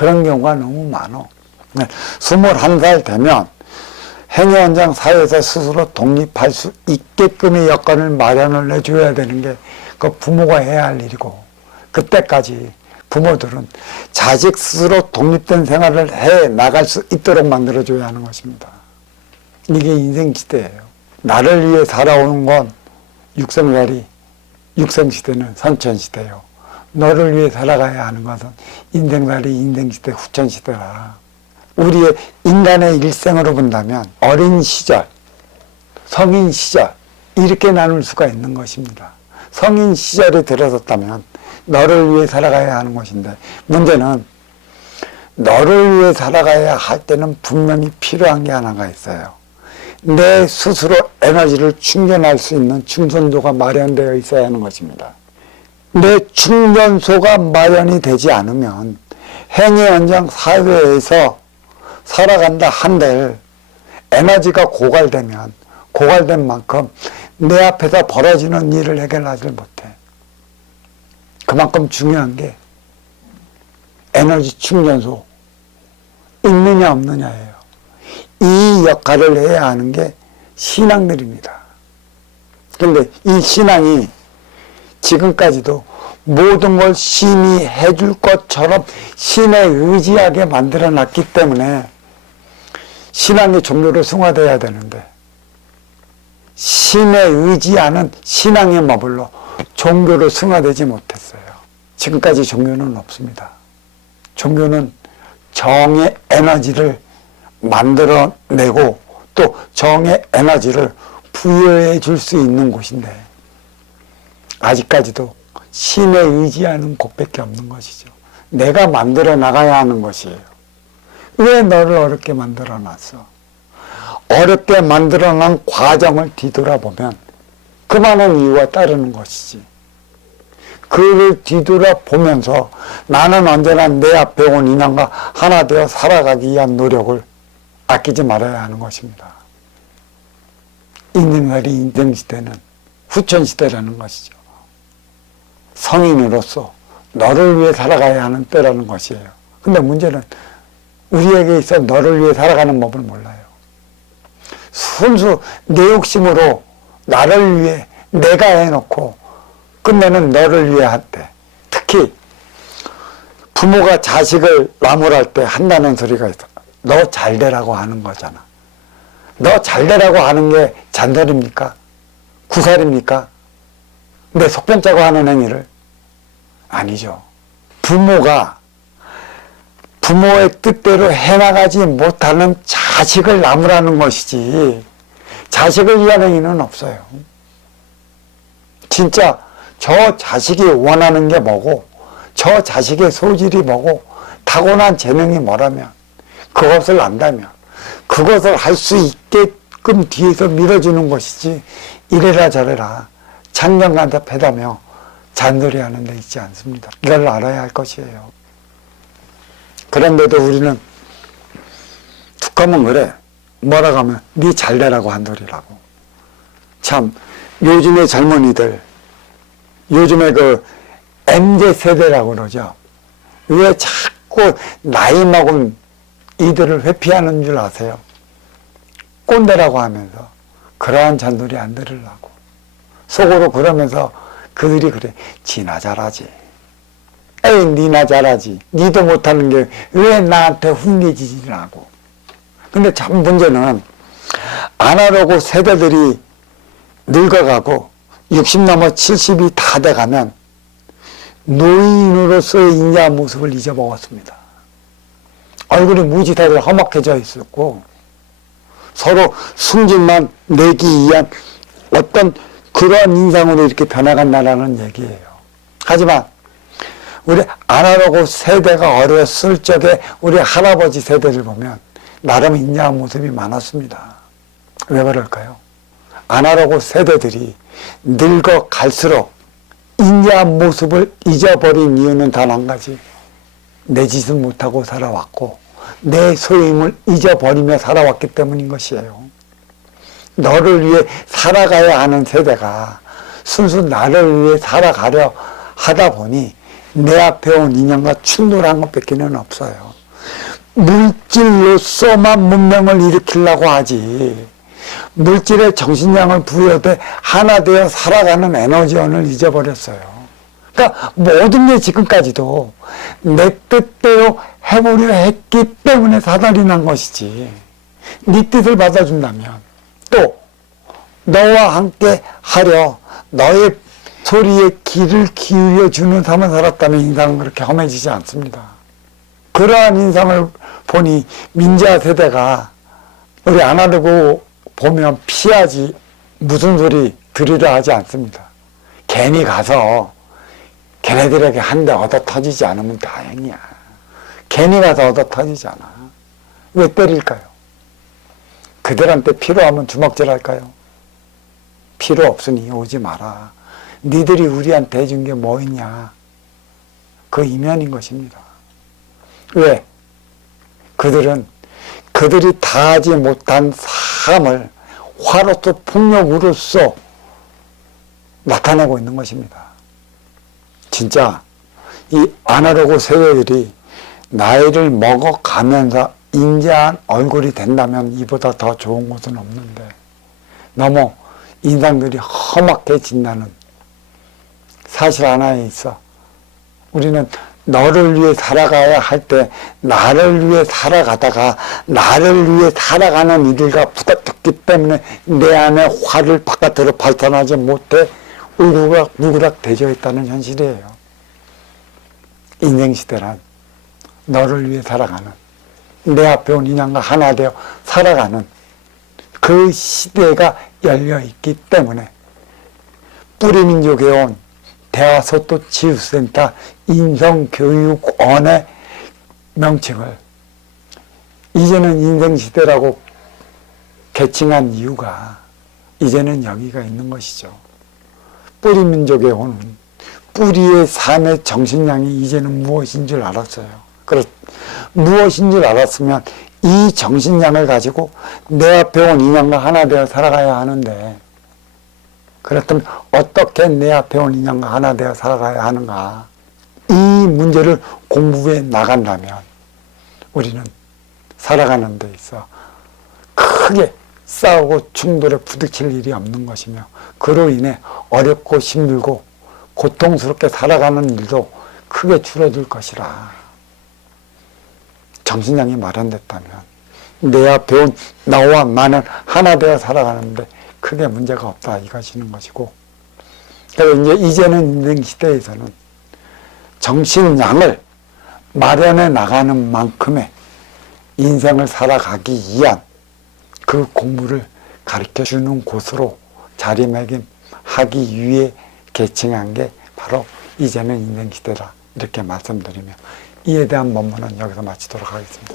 그런 경우가 너무 많아. 21살 되면 행위원장 사회에서 스스로 독립할 수 있게끔의 여건을 마련을 해줘야 되는 게 그 부모가 해야 할 일이고, 그때까지 부모들은 자식 스스로 독립된 생활을 해 나갈 수 있도록 만들어줘야 하는 것입니다. 이게 인생시대예요. 나를 위해 살아오는 건 육성살이, 육성시대는 선천시대요. 너를 위해 살아가야 하는 것은 인생살이, 인생시대, 후천시대라. 우리의 인간의 일생으로 본다면 어린 시절, 성인 시절 이렇게 나눌 수가 있는 것입니다. 성인 시절에 들어섰다면 너를 위해 살아가야 하는 것인데, 문제는 너를 위해 살아가야 할 때는 분명히 필요한 게 하나가 있어요. 내 스스로 에너지를 충전할 수 있는 충전소가 마련되어 있어야 하는 것입니다. 내 충전소가 마련이 되지 않으면 행위원장 사회에서 살아간다 한들 에너지가 고갈되면 고갈된 만큼 내 앞에서 벌어지는 일을 해결하지 못해. 그만큼 중요한 게 에너지 충전소 있느냐 없느냐예요. 이 역할을 해야 하는 게 신앙들입니다. 그런데 이 신앙이 지금까지도 모든 걸 신이 해줄 것처럼 신에 의지하게 만들어 놨기 때문에 신앙의 종교로 승화되어야 되는데, 신에 의지하는 신앙에 머물러 종교로 승화되지 못했어요. 지금까지 종교는 없습니다. 종교는 정의 에너지를 만들어내고 또 정의 에너지를 부여해 줄 수 있는 곳인데, 아직까지도 신에 의지하는 곳밖에 없는 것이죠. 내가 만들어 나가야 하는 것이에요. 왜 너를 어렵게 만들어 놨어? 어렵게 만들어 놓은 과정을 뒤돌아보면 그 많은 이유가 따르는 것이지. 그를 뒤돌아보면서 나는 언제나 내 앞에 온 인간과 하나 되어 살아가기 위한 노력을 아끼지 말아야 하는 것입니다. 인생살이, 인생시대는 후천시대라는 것이죠. 성인으로서 너를 위해 살아가야 하는 때라는 것이에요. 근데 문제는 우리에게 있어 너를 위해 살아가는 법을 몰라요. 순수 내 욕심으로 나를 위해 내가 해놓고 끝내는 너를 위해 할 때, 특히 부모가 자식을 나무랄 때 한다는 소리가 있어. 너 잘되라고 하는 거잖아. 너 잘되라고 하는 게 잔소리입니까? 구살입니까? 내 속편 짜고 하는 행위를? 아니죠. 부모가 부모의 뜻대로 해나가지 못하는 자식을 나무라는 것이지, 자식을 위한 행위는 없어요. 진짜 저 자식이 원하는 게 뭐고, 저 자식의 소질이 뭐고, 타고난 재능이 뭐라면, 그것을 안다면 그것을 할 수 있게끔 뒤에서 밀어주는 것이지, 이래라 저래라 chan경간섭하다며 잔소리하는 데 있지 않습니다. 이걸 알아야 할 것이에요. 그런데도 우리는 툭 하면 그래. 뭐라고 하면 네 잘되라고 한 소리라고. 참 요즘의 젊은이들, 요즘에 그 MZ세대라고 그러죠. 왜 자꾸 나이 먹은 이들을 회피하는 줄 아세요? 꼰대라고 하면서 그러한 잔소리 안 들으려고. 속으로 그러면서 그들이 그래. 지나 잘하지. 에이 니나 잘하지. 니도 못하는 게 왜 나한테 훈계지지라고. 근데 참 문제는 아날로그 세대들이 늙어가고 60 넘어 70이 다 돼가면 노인으로서의 인자 모습을 잊어먹었습니다. 얼굴이 무지다들 험악해져 있었고 서로 승진만 내기 위한 어떤 그러한 인상으로 이렇게 변해간다는 얘기예요. 하지만 우리 아날로그 세대가 어렸을 적에 우리 할아버지 세대를 보면 나름 인자한 모습이 많았습니다. 왜 그럴까요? 아날로그 세대들이 늙어갈수록 인자한 모습을 잊어버린 이유는 단 한 가지. 내 짓을 못하고 살아왔고 내 소임을 잊어버리며 살아왔기 때문인 것이에요. 너를 위해 살아가야 하는 세대가 순수 나를 위해 살아가려 하다 보니 내 앞에 온 인연과 충돌한 것밖에는 없어요. 물질로서만 문명을 일으키려고 하지, 물질의 정신량을 부여돼 하나 되어 살아가는 에너지원을 잊어버렸어요. 그러니까 모든 게 지금까지도 내 뜻대로 해보려 했기 때문에 사달이 난 것이지, 네 뜻을 받아준다면, 또 너와 함께 하려 너의 소리에 귀를 기울여 주는 삶을 살았다면 인상은 그렇게 험해지지 않습니다. 그러한 인상을 보니 민자 세대가 우리 아나르고 보면 피하지, 무슨 소리 들으려 하지 않습니다. 괜히 가서 걔네들에게 한 대 얻어 터지지 않으면 다행이야. 괜히 가서 얻어 터지지 않아. 왜 때릴까요? 그들한테 필요하면 주먹질 할까요? 필요 없으니 오지 마라. 니들이 우리한테 해준 게 뭐 있냐? 그 이면인 것입니다. 왜? 그들이 다하지 못한 삶을 화로서 폭력으로서 나타내고 있는 것입니다. 진짜 이 아나로그 세대들이 나이를 먹어가면서 인자한 얼굴이 된다면 이보다 더 좋은 곳은 없는데, 너무 인상들이 험악해 진다는 사실 하나에 있어. 우리는 너를 위해 살아가야 할 때 나를 위해 살아가다가 나를 위해 살아가는 이들과 부닥쳤기 때문에 내 안에 화를 바깥으로 발산하지 못해 울그락 대져 있다는 현실이에요. 인생시대란 너를 위해 살아가는, 내 앞에 온 인연과 하나 되어 살아가는 그 시대가 열려있기 때문에 뿌리민족에 온 대화소또 치유센터 인성교육원의 명칭을 이제는 인생시대라고 개칭한 이유가 이제는 여기가 있는 것이죠. 뿌리민족에 온 뿌리의 삶의 정신량이 이제는 무엇인 줄 알았어요. 무엇인 줄 알았으면 이 정신량을 가지고 내 앞에 온 인연과 하나 되어 살아가야 하는데, 그렇다면 어떻게 내 앞에 온 인연과 하나 되어 살아가야 하는가? 이 문제를 공부해 나간다면 우리는 살아가는 데 있어 크게 싸우고 충돌에 부딪힐 일이 없는 것이며, 그로 인해 어렵고 힘들고 고통스럽게 살아가는 일도 크게 줄어들 것이라. 정신량이 마련됐다면 내 앞에 온 나와 나는 하나 되어 살아가는데 크게 문제가 없다 이것이는 것이고, 그래서 이제는 인생 시대에서는 정신량을 마련해 나가는 만큼의 인생을 살아가기 위한 그 공부를 가르쳐 주는 곳으로 자리매김하기 위해 개칭한 게 바로 이제는 인생 시대다, 이렇게 말씀드리며 이에 대한 본문은 여기서 마치도록 하겠습니다.